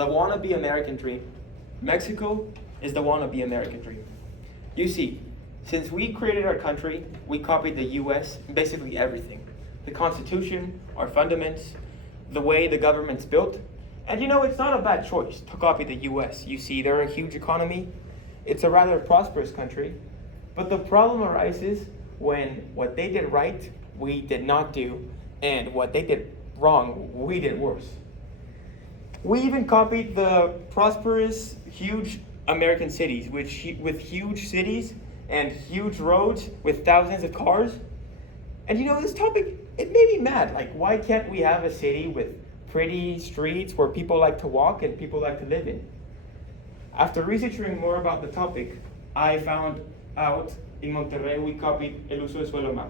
the wannabe American dream. Mexico is the wannabe American dream. You see, since we created our country, we copied the US in basically everything. The Constitution, our fundaments, the way the government's built. And it's not a bad choice to copy the US. You see, they're a huge economy. It's a rather prosperous country. But the problem arises when what they did right, we did not do, and what they did wrong, we did worse. We even copied the prosperous, huge American cities, with huge cities and huge roads with thousands of cars. And this topic, it made me mad. Like, why can't we have a city with pretty streets where people like to walk and people like to live in? After researching more about the topic, I found out in Monterrey we copied el uso de suelo map.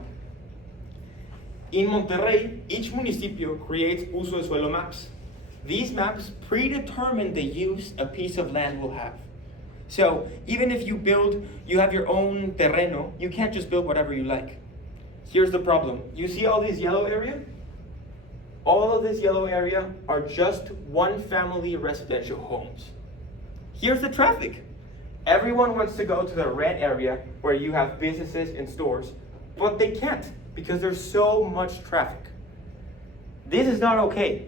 In Monterrey, each municipio creates uso de suelo maps. These maps predetermine the use a piece of land will have. So even if you have your own terreno, you can't just build whatever you like. Here's the problem. You see all this yellow area? All of this yellow area are just one family residential homes. Here's the traffic. Everyone wants to go to the red area where you have businesses and stores, but they can't because there's so much traffic. This is not okay.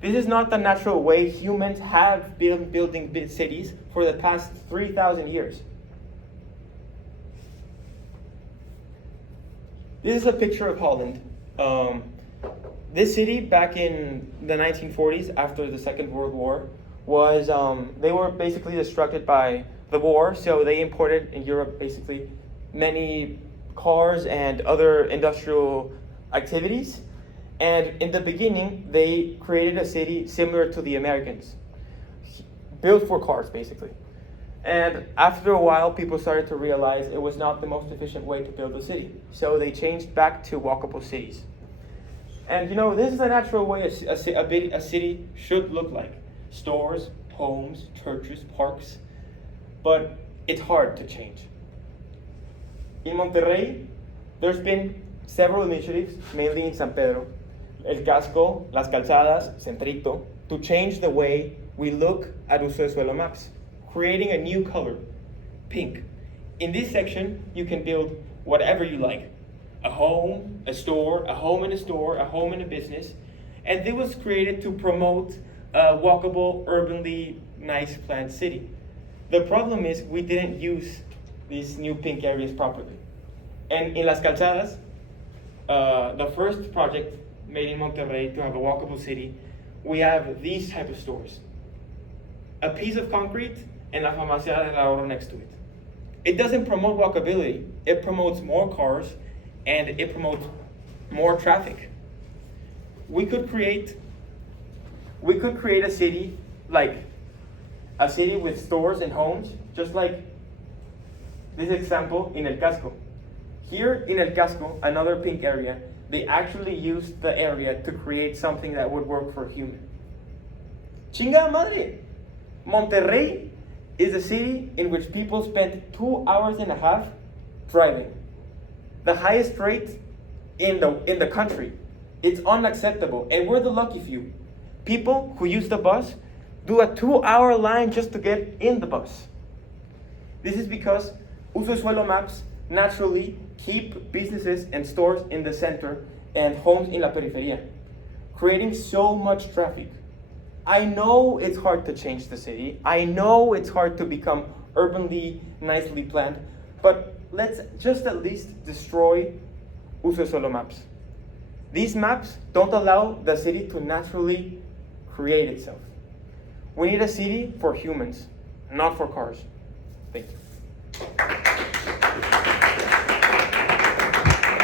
This is not the natural way humans have been building big cities for the past 3,000 years. This is a picture of Holland. This city back in the 1940s, after the Second World War, they were basically destructed by the war, so they imported in Europe basically many cars and other industrial activities. And in the beginning, they created a city similar to the Americans, built for cars basically. And after a while, people started to realize it was not the most efficient way to build a city. So they changed back to walkable cities. And this is a natural way a city should look like. Stores, homes, churches, parks. But it's hard to change. In Monterrey, there's been several initiatives, mainly in San Pedro, El Casco, Las Calzadas, Centrito, to change the way we look at uso de suelo maps, creating a new color, pink. In this section, you can build whatever you like. A home, a store, a home and a store, a home and a business. And it was created to promote a walkable, urbanly nice planned city. The problem is we didn't use these new pink areas properly. And in Las Calzadas, the first project made in Monterrey to have a walkable city, we have these type of stores. A piece of concrete and La Farmacia del Ahorro next to it. It doesn't promote walkability, it promotes more cars and it promotes more traffic. We could create a city with stores and homes, just like this example in El Casco. Here in El Casco, another pink area, they actually used the area to create something that would work for a human. Chingada madre! Monterrey is a city in which people spend 2.5 hours driving. The highest rate in the country. It's unacceptable, and we're the lucky few. People who use the bus do a 2-hour line just to get in the bus. This is because uso de suelo maps naturally keep businesses and stores in the center and homes in la periferia, creating so much traffic. I know it's hard to change the city. I know it's hard to become urbanly, nicely planned, but let's just at least destroy uso de suelo maps. These maps don't allow the city to naturally create itself. We need a city for humans, not for cars. Thank you.